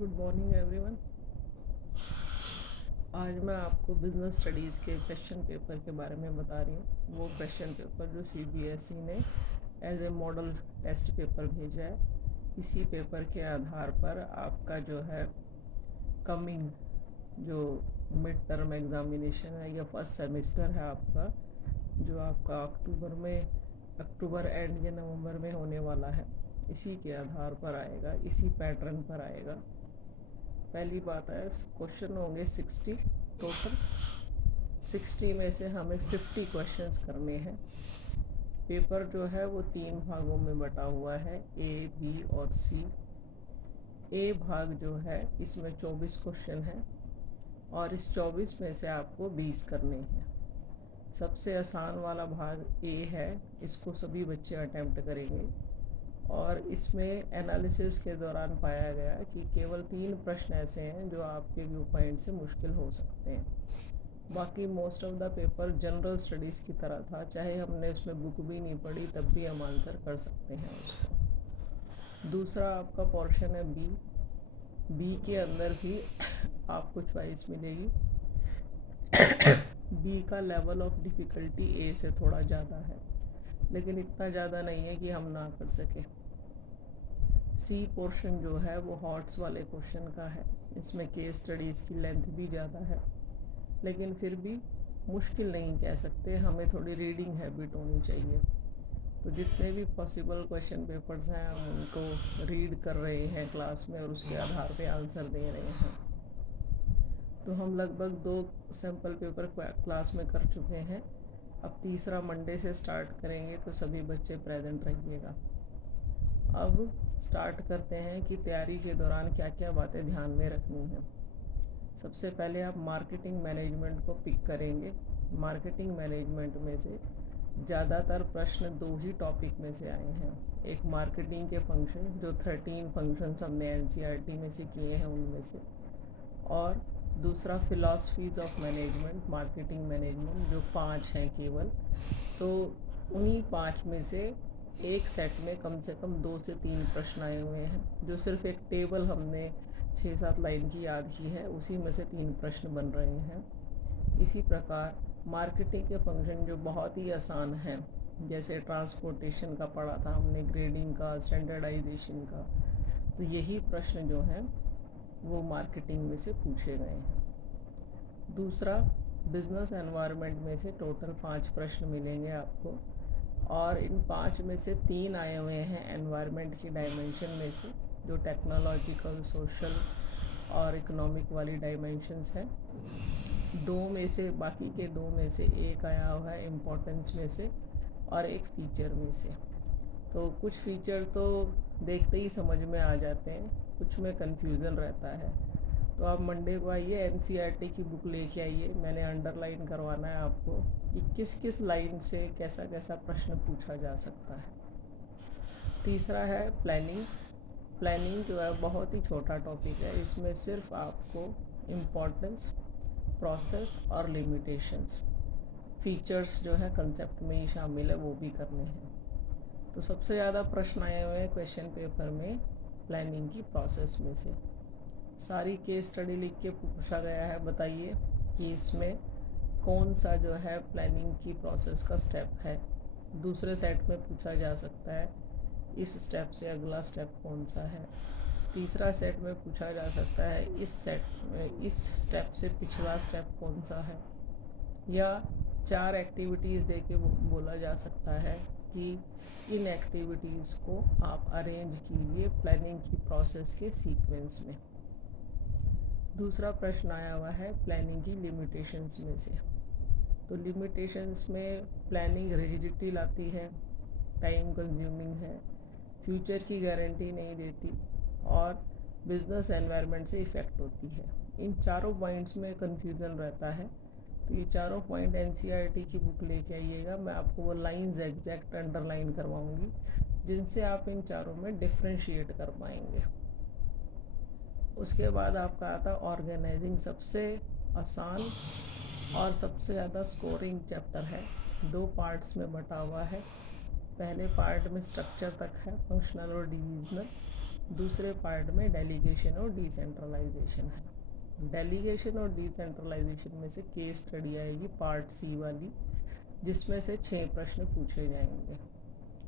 Good morning everyone. आज मैं आपको बिज़नेस स्टडीज़ के क्वेश्चन पेपर के बारे में बता रही हूँ। वो क्वेश्चन पेपर जो सीबीएसई ने as a model test paper भेजा है, इसी पेपर के आधार पर आपका जो है कमिंग जो मिड टर्म एग्ज़ामिनेशन है या फर्स्ट सेमेस्टर है आपका, जो आपका अक्टूबर एंड या नवंबर में होने वाला है, इसी के आधार पर आएगा, इसी पैटर्न पर आएगा। पहली बात है, क्वेश्चन होंगे 60 टोटल। 60 में से हमें 50 क्वेश्चंस करने हैं। पेपर जो है वो 3 भागों में बटा हुआ है, ए, बी और सी। ए भाग जो है इसमें 24 क्वेश्चन हैं और इस 24 में से आपको 20 करने हैं। सबसे आसान वाला भाग ए है, इसको सभी बच्चे अटेम्प्ट करेंगे और इसमें एनालिसिस के दौरान पाया गया कि केवल 3 प्रश्न ऐसे हैं जो आपके व्यू पॉइंट से मुश्किल हो सकते हैं। बाकी most of the paper general studies की तरह था, चाहे हमने उसमें बुक भी नहीं पढ़ी तब भी हम आंसर कर सकते हैं उसको। दूसरा आपका पोर्शन है बी। बी के अंदर भी आपको चॉइस मिलेगी। बी का लेवल ऑफ डिफ़िकल्टी ए से थोड़ा ज़्यादा है, लेकिन इतना ज़्यादा नहीं है कि हम ना कर सकें। सी पोर्शन जो है वो हॉट्स वाले क्वेश्चन का है। इसमें केस स्टडीज़ की लेंथ भी ज़्यादा है, लेकिन फिर भी मुश्किल नहीं कह सकते, हमें थोड़ी रीडिंग हैबिट होनी चाहिए। तो जितने भी पॉसिबल क्वेश्चन पेपर्स हैं हम उनको रीड कर रहे हैं क्लास में और उसके आधार पे आंसर दे रहे हैं। तो हम लगभग 2 सैम्पल पेपर क्लास में कर चुके हैं। अब तीसरा मंडे से स्टार्ट करेंगे, तो सभी बच्चे प्रेजेंट रहिएगा। अब स्टार्ट करते हैं कि तैयारी के दौरान क्या क्या बातें ध्यान में रखनी हैं। सबसे पहले आप मार्केटिंग मैनेजमेंट को पिक करेंगे। मार्केटिंग मैनेजमेंट में से ज़्यादातर प्रश्न 2 ही टॉपिक में से आए हैं। एक मार्केटिंग के फंक्शन, जो 13 फंक्शंस हमने एनसीईआरटी में से किए हैं उनमें से, और दूसरा philosophies of management, marketing management, जो 5 हैं केवल। तो उन्हीं 5 में से एक सेट में कम से कम 2 से 3 प्रश्न आए हुए हैं। जो सिर्फ एक टेबल हमने 6-7 लाइन की याद की है, उसी में से 3 प्रश्न बन रहे हैं। इसी प्रकार मार्केटिंग के फंक्शन जो बहुत ही आसान हैं, जैसे ट्रांसपोर्टेशन का पढ़ा था हमने, ग्रेडिंग का, स्टैंडर्डाइजेशन का, तो यही प्रश्न जो हैं वो मार्केटिंग में से पूछे गए हैं। दूसरा, बिजनेस एनवायरनमेंट में से टोटल 5 प्रश्न मिलेंगे आपको, और इन 5 में से 3 आए हुए हैं एनवायरनमेंट की डायमेंशन में से, जो टेक्नोलॉजिकल, सोशल और इकोनॉमिक वाली डायमेंशंस हैं। 2 में से, बाकी के 2 में से एक आया हुआ है इम्पोर्टेंस में से और एक फ़ीचर में से। तो कुछ फ़ीचर तो देखते ही समझ में आ जाते हैं, कुछ में कन्फ्यूज़न रहता है। तो आप मंडे को आइए, एनसीईआरटी की बुक लेके आइए। मैंने अंडरलाइन करवाना है आपको कि किस किस लाइन से कैसा कैसा प्रश्न पूछा जा सकता है। तीसरा है प्लानिंग। प्लानिंग जो है बहुत ही छोटा टॉपिक है, इसमें सिर्फ आपको इम्पोर्टेंस, प्रोसेस और लिमिटेशंस, फीचर्स जो है कंसेप्ट में ही शामिल है, वो भी करने हैं। तो सबसे ज़्यादा प्रश्न आए हुए हैं क्वेश्चन पेपर में प्लानिंग की प्रोसेस में से। सारी केस स्टडी लिख के पूछा गया है, बताइए कि इसमें कौन सा जो है प्लानिंग की प्रोसेस का स्टेप है। दूसरे सेट में पूछा जा सकता है इस स्टेप से अगला स्टेप कौन सा है। तीसरा सेट में पूछा जा सकता है इस स्टेप से पिछला स्टेप कौन सा है। या 4 एक्टिविटीज़ दे के बोला जा सकता है कि इन एक्टिविटीज़ को आप अरेंज कीजिए प्लानिंग की प्रोसेस के सीक्वेंस में। दूसरा प्रश्न आया हुआ है प्लानिंग की लिमिटेशंस में से। तो लिमिटेशंस में प्लानिंग रिजिडिटी लाती है, टाइम कंज्यूमिंग है, फ्यूचर की गारंटी नहीं देती और बिजनेस एनवायरनमेंट से इफ़ेक्ट होती है। इन चारों पॉइंट्स में कन्फ्यूज़न रहता है। तो ये चारों पॉइंट एनसीईआरटी की बुक लेके आइएगा, मैं आपको वो लाइंस एग्जैक्ट अंडरलाइन करवाऊँगी जिनसे आप इन चारों में डिफ्रेंशिएट कर पाएंगे। उसके बाद आपका आता ऑर्गेनाइजिंग, सबसे आसान और सबसे ज़्यादा स्कोरिंग चैप्टर है। 2 पार्ट्स में बटा हुआ है। पहले पार्ट में स्ट्रक्चर तक है, फंक्शनल और डिविजनल, दूसरे पार्ट में डेलीगेशन और डिसेंट्रलाइजेशन है। डेलीगेशन और डिसेंट्रलाइजेशन में से केस स्टडी आएगी पार्ट सी वाली, जिसमें से 6 प्रश्न पूछे जाएंगे।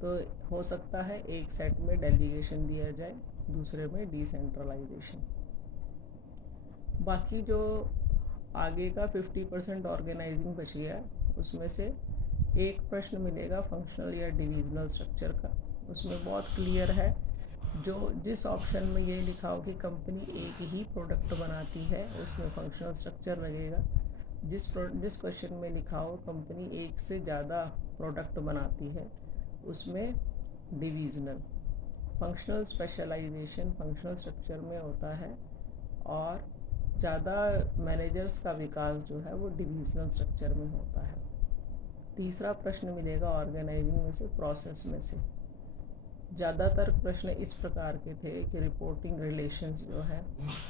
तो हो सकता है एक सेट में डेलीगेशन दिया जाए, दूसरे में डिसेंट्रलाइजेशन। बाकी जो आगे का 50% ऑर्गेनाइजिंग बच गया, उसमें से एक प्रश्न मिलेगा फंक्शनल या डिविजनल स्ट्रक्चर का। उसमें बहुत क्लियर है, जो जिस ऑप्शन में ये लिखा हो कि कंपनी एक ही प्रोडक्ट बनाती है, उसमें फंक्शनल स्ट्रक्चर लगेगा। जिस क्वेश्चन में लिखा हो कंपनी एक से ज़्यादा प्रोडक्ट बनाती है, उसमें divisional. Functional specialisation functional structure में होता है, और ज़्यादा मैनेजर्स का विकास जो है वो डिविजनल स्ट्रक्चर में होता है। तीसरा प्रश्न मिलेगा ऑर्गेनाइजिंग में से, प्रोसेस में से। ज़्यादातर प्रश्न इस प्रकार के थे कि रिपोर्टिंग रिलेशंस जो है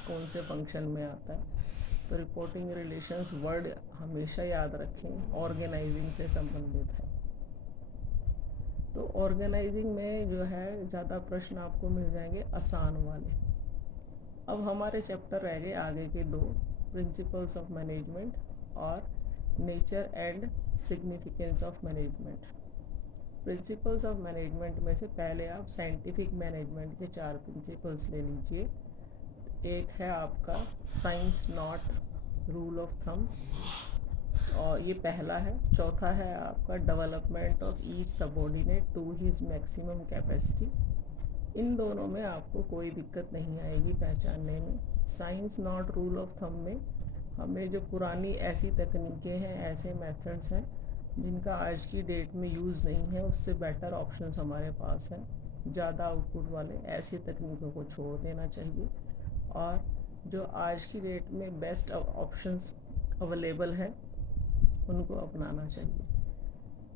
कौन से फंक्शन में आता है। तो रिपोर्टिंग रिलेशंस वर्ड हमेशा याद रखें, ऑर्गेनाइजिंग से संबंधित है। तो ऑर्गेनाइजिंग में जो है ज़्यादा प्रश्न आपको मिल जाएंगे आसान वाले। अब हमारे चैप्टर रह गए आगे के 2, प्रिंसिपल्स ऑफ मैनेजमेंट और nature and significance of management. Principles of management में से पहले आप साइंटिफिक मैनेजमेंट के 4 प्रिंसिपल्स ले लीजिए। एक है आपका science not rule of thumb, और ये पहला है। चौथा है आपका development of each subordinate to his maximum capacity. इन दोनों में आपको कोई दिक्कत नहीं आएगी पहचानने में। Science not rule of thumb में हमें जो पुरानी ऐसी तकनीकें हैं, ऐसे मेथड्स हैं जिनका आज की डेट में यूज़ नहीं है, उससे बेटर ऑप्शंस हमारे पास हैं। ज़्यादा आउटपुट वाले ऐसी तकनीकों को छोड़ देना चाहिए, और जो आज की डेट में बेस्ट ऑप्शंस अवेलेबल हैं उनको अपनाना चाहिए।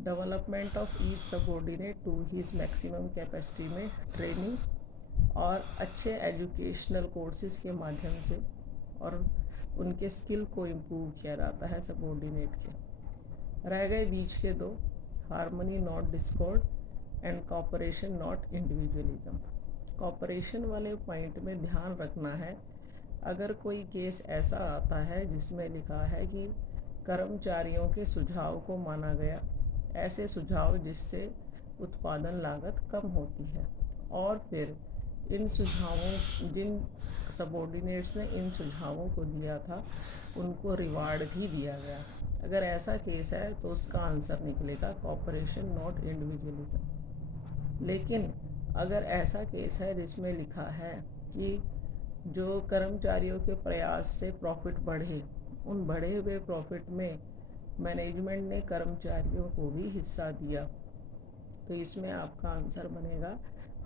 Development of each subordinate to his maximum capacity में ट्रेनिंग और अच्छे एजुकेशनल कोर्सेज के माध्यम से और उनके स्किल को इम्प्रूव किया जाता है सबऑर्डिनेट के। रह गए बीच के 2, harmony not discord and cooperation not individualism. Cooperation वाले पॉइंट में ध्यान रखना है, अगर कोई केस ऐसा आता है जिसमें लिखा है कि कर्मचारियों के सुझाव को माना गया, ऐसे सुझाव जिससे उत्पादन लागत कम होती है, और फिर इन सुझावों, जिन सबऑर्डिनेट्स ने इन सुझावों को दिया था उनको रिवार्ड भी दिया गया, अगर ऐसा केस है तो उसका आंसर निकलेगा कॉपरेशन नॉट इंडिविजुअलिज्म। लेकिन अगर ऐसा केस है जिसमें लिखा है कि जो कर्मचारियों के प्रयास से प्रॉफिट बढ़े, उन बढ़े हुए प्रॉफिट में मैनेजमेंट ने कर्मचारियों को भी हिस्सा दिया, तो इसमें आपका आंसर बनेगा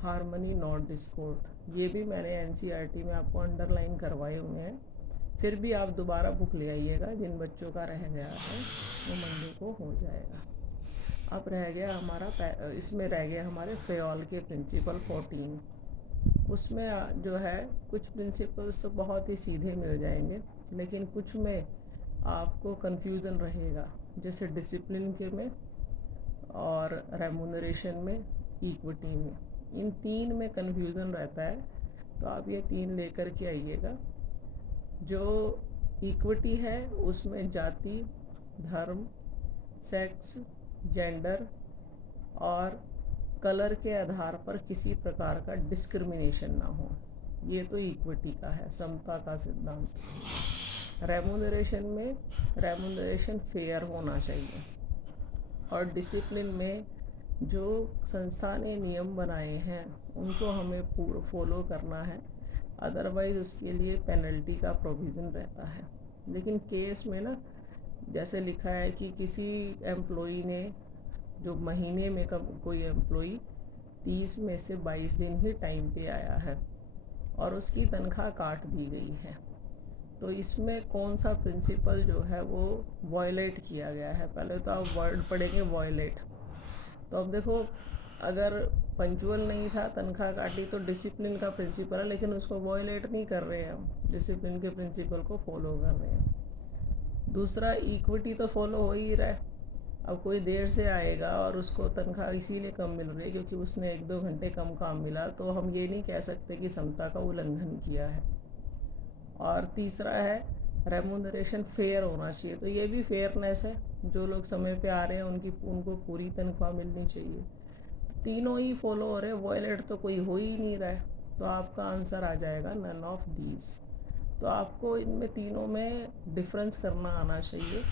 हार्मनी नॉट डिस्कॉर्ड। ये भी मैंने एनसीईआरटी में आपको अंडरलाइन करवाए हुए हैं, फिर भी आप दोबारा बुक ले आइएगा। जिन बच्चों का रह गया है वो मंडे को हो जाएगा। अब रह गया हमारा, इसमें रह गया हमारे फेयोल के प्रिंसिपल 14। उसमें जो है कुछ प्रिंसिपल्स तो बहुत ही सीधे मिल जाएंगे, लेकिन कुछ में आपको कन्फ्यूज़न रहेगा, जैसे डिसिप्लिन के में और रेम्यूनरेशन में, इक्विटी में। इन 3 में कन्फ्यूज़न रहता है, तो आप ये 3 लेकर के आइएगा। जो इक्विटी है उसमें जाति, धर्म, सेक्स, जेंडर और कलर के आधार पर किसी प्रकार का डिस्क्रिमिनेशन ना हो, ये तो इक्विटी का है, समता का सिद्धांत। रेम्यूनरेशन में रेम्यूनरेशन फेयर होना चाहिए, और डिसिप्लिन में जो संस्था ने नियम बनाए हैं उनको हमें पूरा फॉलो करना है, अदरवाइज़ उसके लिए पेनल्टी का प्रोविज़न रहता है। लेकिन केस में ना, जैसे लिखा है कि किसी एम्प्लॉई ने, जो महीने में कोई एम्प्लॉई 30 में से 22 दिन ही टाइम पे आया है और उसकी तनख्वाह काट दी गई है, तो इसमें कौन सा प्रिंसिपल जो है वो वायलेट किया गया है। पहले तो आप वर्ड पढ़ेंगे वायलेट, तो अब देखो अगर पंचुअल नहीं था, तनख्वाह काटी, तो डिसिप्लिन का प्रिंसिपल है, लेकिन उसको वायलेट नहीं कर रहे हैं हम, डिसिप्लिन के प्रिंसिपल को फॉलो कर रहे हैं। दूसरा, इक्विटी तो फॉलो हो ही रहा है, अब कोई देर से आएगा और उसको तनख्वाह इसीलिए कम मिल रही है क्योंकि उसने 1-2 घंटे कम काम मिला, तो हम ये नहीं कह सकते कि समता का उल्लंघन किया है। और तीसरा है रेमुनरेशन फेयर होना चाहिए, तो ये भी फेयरनेस है, जो लोग समय पे आ रहे हैं उनको पूरी तनख्वाह मिलनी चाहिए। तो तीनों ही फॉलो हो रहे हैं, वॉयलेट तो कोई हो ही नहीं रहा है, तो आपका आंसर आ जाएगा नन ऑफ दीज। तो आपको इनमें तीनों में डिफरेंस करना आना चाहिए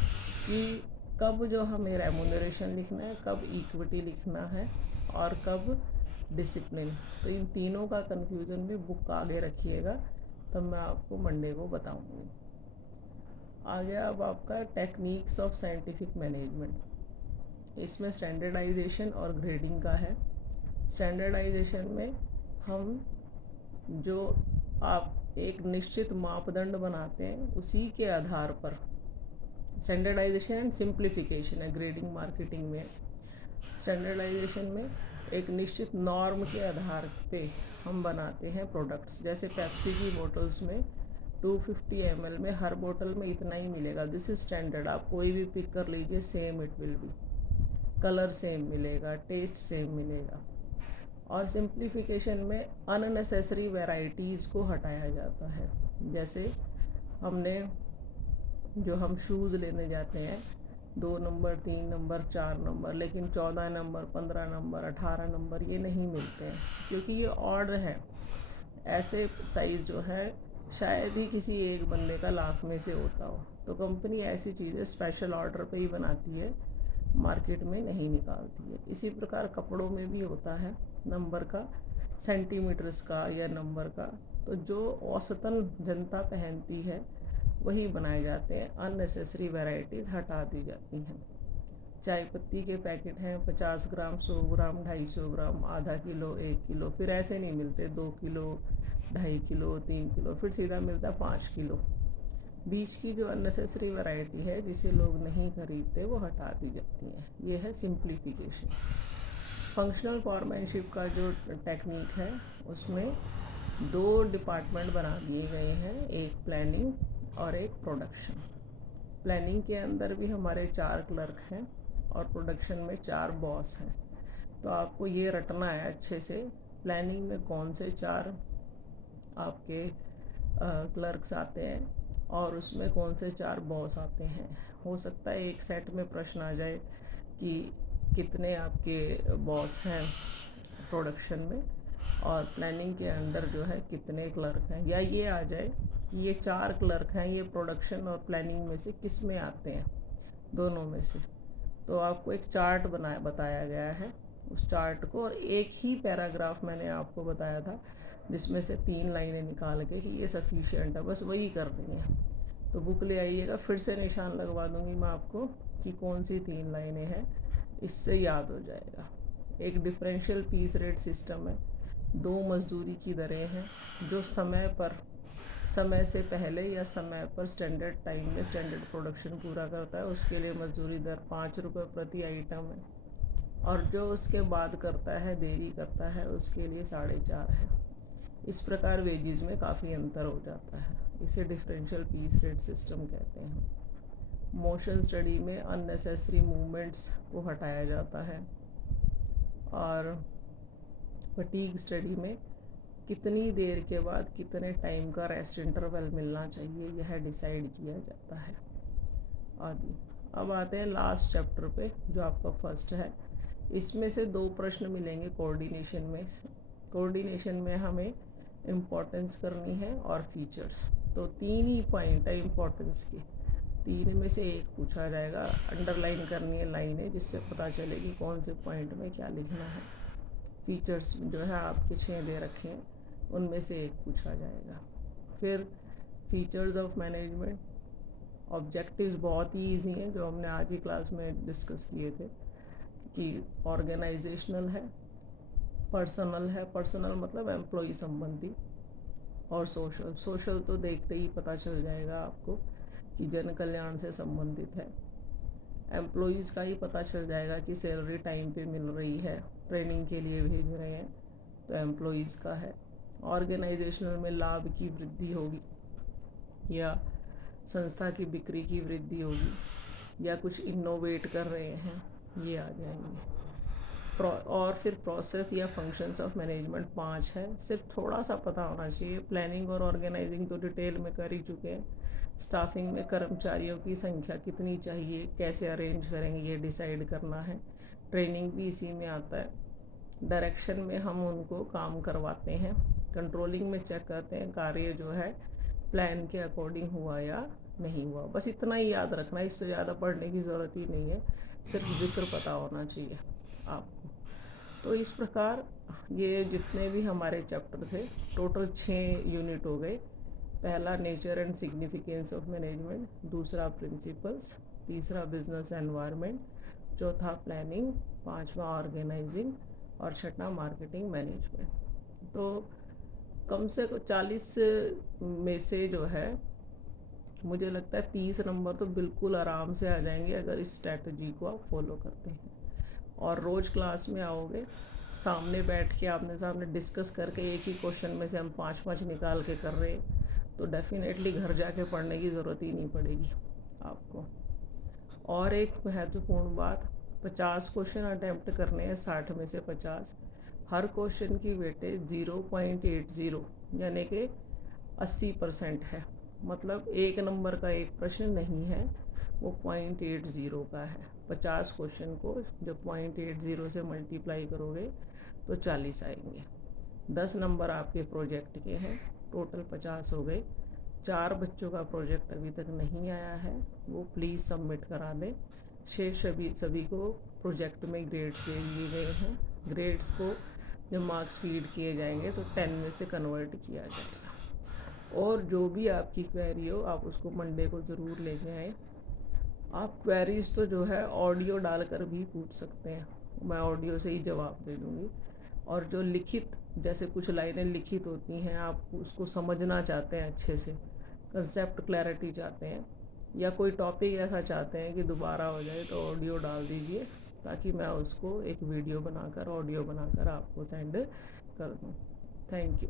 कि कब जो हमें रेमुनरेशन लिखना है, कब इक्विटी लिखना है और कब डिसिप्लिन। तो इन तीनों का कन्फ्यूज़न भी बुक आगे रखिएगा, तब मैं आपको मंडे को बताऊंगी। आ गया अब आपका टेक्निक्स ऑफ साइंटिफिक मैनेजमेंट। इसमें स्टैंडर्डाइजेशन और ग्रेडिंग का है। स्टैंडर्डाइजेशन में हम जो आप एक निश्चित मापदंड बनाते हैं उसी के आधार पर, स्टैंडर्डाइजेशन एंड सिंप्लीफिकेशन है ग्रेडिंग मार्केटिंग में। स्टैंडर्डाइजेशन में एक निश्चित नॉर्म के आधार पे हम बनाते हैं प्रोडक्ट्स। जैसे पेप्सी की बोतल्स में 250 ml में हर बोतल में इतना ही मिलेगा, दिस इज स्टैंडर्ड। आप कोई भी पिक कर लीजिए, same it will be, colour same मिलेगा, टेस्ट सेम मिलेगा। और सिंप्लीफिकेशन में अननेसेसरी वैरायटीज़ को हटाया जाता है। जैसे हमने जो हम शूज़ लेने जाते हैं 2 नंबर, 3 नंबर, 4 नंबर, लेकिन 14 नंबर, 15 नंबर, 18 नंबर ये नहीं मिलते हैं क्योंकि ये ऑर्डर है। ऐसे साइज़ जो है शायद ही किसी एक बंदे का लाख में से होता हो, तो कंपनी ऐसी चीज़ें स्पेशल ऑर्डर पे ही बनाती है, मार्केट में नहीं निकालती है। इसी प्रकार कपड़ों में भी होता है नंबर का, सेंटीमीटर्स का या नंबर का, तो जो औसतन जनता पहनती है वही बनाए जाते हैं, अननेसेसरी वैरायटीज़ हटा दी जाती हैं। चाय पत्ती के पैकेट हैं 50 ग्राम, 100 ग्राम, 250 ग्राम, आधा किलो, 1 किलो, फिर ऐसे नहीं मिलते 2 किलो, 2.5 किलो, 3 किलो, फिर सीधा मिलता 5 किलो। बीच की जो अननेसेसरी वैरायटी है जिसे लोग नहीं खरीदते वो हटा दी जाती है। ये है सिंप्लीफिकेशन। फंक्शनल फॉर्मैनशिप का जो टेक्निक है उसमें 2 डिपार्टमेंट बना दिए गए हैं, एक प्लानिंग और एक प्रोडक्शन। प्लानिंग के अंदर भी हमारे 4 क्लर्क हैं और प्रोडक्शन में 4 बॉस हैं। तो आपको ये रटना है अच्छे से, प्लानिंग में कौन से 4 आपके क्लर्क्स आते हैं और उसमें कौन से 4 बॉस आते हैं। हो सकता है एक सेट में प्रश्न आ जाए कि कितने आपके बॉस हैं प्रोडक्शन में और प्लानिंग के अंदर जो है कितने क्लर्क हैं, या ये आ जाए कि ये 4 क्लर्क हैं, ये प्रोडक्शन और प्लानिंग में से किस में आते हैं, दोनों में से। तो आपको एक चार्ट बताया गया है, उस चार्ट को, और एक ही पैराग्राफ मैंने आपको बताया था जिसमें से 3 लाइनें निकाल के कि ये सफिशिएंट है, बस वही करनी है। तो बुक ले आइएगा, फिर से निशान लगवा दूंगी मैं आपको कि कौन सी 3 लाइनें हैं, इससे याद हो जाएगा। एक डिफरेंशियल पीस रेट सिस्टम है, 2 मजदूरी की दरें हैं, जो समय से पहले या समय पर स्टैंडर्ड टाइम में स्टैंडर्ड प्रोडक्शन पूरा करता है, उसके लिए मजदूरी दर 5 रुपये प्रति आइटम है, और जो उसके बाद करता है, देरी करता है, उसके लिए 4.5 है। इस प्रकार वेजेस में काफ़ी अंतर हो जाता है, इसे डिफरेंशियल पीस रेट सिस्टम कहते हैं। मोशन स्टडी में अननेसेसरी मूवमेंट्स को हटाया जाता है, और फटीग स्टडी में कितनी देर के बाद कितने टाइम का रेस्ट इंटरवल मिलना चाहिए यह डिसाइड किया जाता है आदि। अब आते हैं लास्ट चैप्टर पे जो आपका फर्स्ट है। इसमें से 2 प्रश्न मिलेंगे कोऑर्डिनेशन में। कोऑर्डिनेशन में हमें इम्पोर्टेंस करनी है और फीचर्स, तो 3 ही पॉइंट है इम्पोर्टेंस के, 3 में से एक पूछा जाएगा। अंडरलाइन करनी है लाइनें जिससे पता चले कि कौन से पॉइंट में क्या लिखना है। फीचर्स जो है आपके 6 दे रखे हैं, उनमें से एक पूछा जाएगा। फिर फीचर्स ऑफ मैनेजमेंट, ऑब्जेक्टिव्स बहुत ही ईजी हैं जो हमने आज ही क्लास में डिस्कस किए थे, कि ऑर्गेनाइजेशनल है, पर्सनल है, पर्सनल मतलब एम्प्लॉई संबंधी, और सोशल तो देखते ही पता चल जाएगा आपको कि जन कल्याण से संबंधित है। एम्प्लॉइज़ का ही पता चल जाएगा कि सैलरी टाइम पे मिल रही है, ट्रेनिंग के लिए भेज रहे हैं, तो एम्प्लॉइज़ का है। ऑर्गेनाइजेशनल में लाभ की वृद्धि होगी या संस्था की बिक्री की वृद्धि होगी, या कुछ इनोवेट कर रहे हैं, ये आ जाएंगे। और फिर प्रोसेस या फंक्शंस ऑफ मैनेजमेंट 5 है, सिर्फ थोड़ा सा पता होना चाहिए। प्लानिंग और ऑर्गेनाइजिंग तो डिटेल में कर ही चुके हैं। स्टाफिंग में कर्मचारियों की संख्या कितनी चाहिए, कैसे अरेंज करेंगे, ये डिसाइड करना है। ट्रेनिंग भी इसी में आता है। डायरेक्शन में हम उनको काम करवाते हैं। कंट्रोलिंग में चेक करते हैं कार्य जो है प्लान के अकॉर्डिंग हुआ या नहीं हुआ। बस इतना ही याद रखना, इससे ज़्यादा पढ़ने की ज़रूरत ही नहीं है, सिर्फ जिक्र पता होना चाहिए आपको। तो इस प्रकार ये जितने भी हमारे चैप्टर थे, टोटल 6 यूनिट हो गए। पहला nature and significance of management, दूसरा प्रिंसिपल्स, तीसरा बिजनेस एनवायरनमेंट, चौथा प्लानिंग, पांचवा ऑर्गेनाइजिंग और छठा मार्केटिंग मैनेजमेंट। तो कम से कम 40 में से जो है मुझे लगता है 30 नंबर तो बिल्कुल आराम से आ जाएंगे अगर इस स्ट्रैटेजी को आप फॉलो करते हैं। और रोज़ क्लास में आओगे, सामने बैठ के आपने सामने डिस्कस करके एक ही क्वेश्चन में से हम 5-5 निकाल के कर रहे हैं, तो डेफिनेटली घर जाके पढ़ने की ज़रूरत ही नहीं पड़ेगी आपको। और एक महत्वपूर्ण बात, 50 क्वेश्चन अटैम्प्ट करने हैं, 60 में से 50। हर क्वेश्चन की वेटेज 0.80 यानी कि 80% है। मतलब 1 नंबर का एक प्रश्न नहीं है, वो 0.80 का है। 50 क्वेश्चन को जब 0.80 से मल्टीप्लाई करोगे तो 40 आएंगे। 10 नंबर आपके प्रोजेक्ट के हैं, टोटल 50 हो गए। 4 बच्चों का प्रोजेक्ट अभी तक नहीं आया है, वो प्लीज़ सबमिट करा दें। शेष सभी को प्रोजेक्ट में ग्रेड्स दे दिए गए हैं। ग्रेड्स को जब मार्क्स फीड किए जाएंगे तो 10 में से कन्वर्ट किया जाएगा। और जो भी आपकी क्वेरी हो आप उसको मंडे को ज़रूर लेके आएँ। आप क्वेरीज तो जो है ऑडियो डालकर भी पूछ सकते हैं, मैं ऑडियो से ही जवाब दे दूँगी। और जो लिखित, जैसे कुछ लाइनें लिखित होती हैं, आप उसको समझना चाहते हैं अच्छे से, कंसेप्ट क्लैरिटी चाहते हैं, या कोई टॉपिक ऐसा चाहते हैं कि दोबारा हो जाए, तो ऑडियो डाल दीजिए ताकि मैं उसको एक वीडियो बनाकर, ऑडियो बनाकर आपको सेंड कर दूँ। Thank you.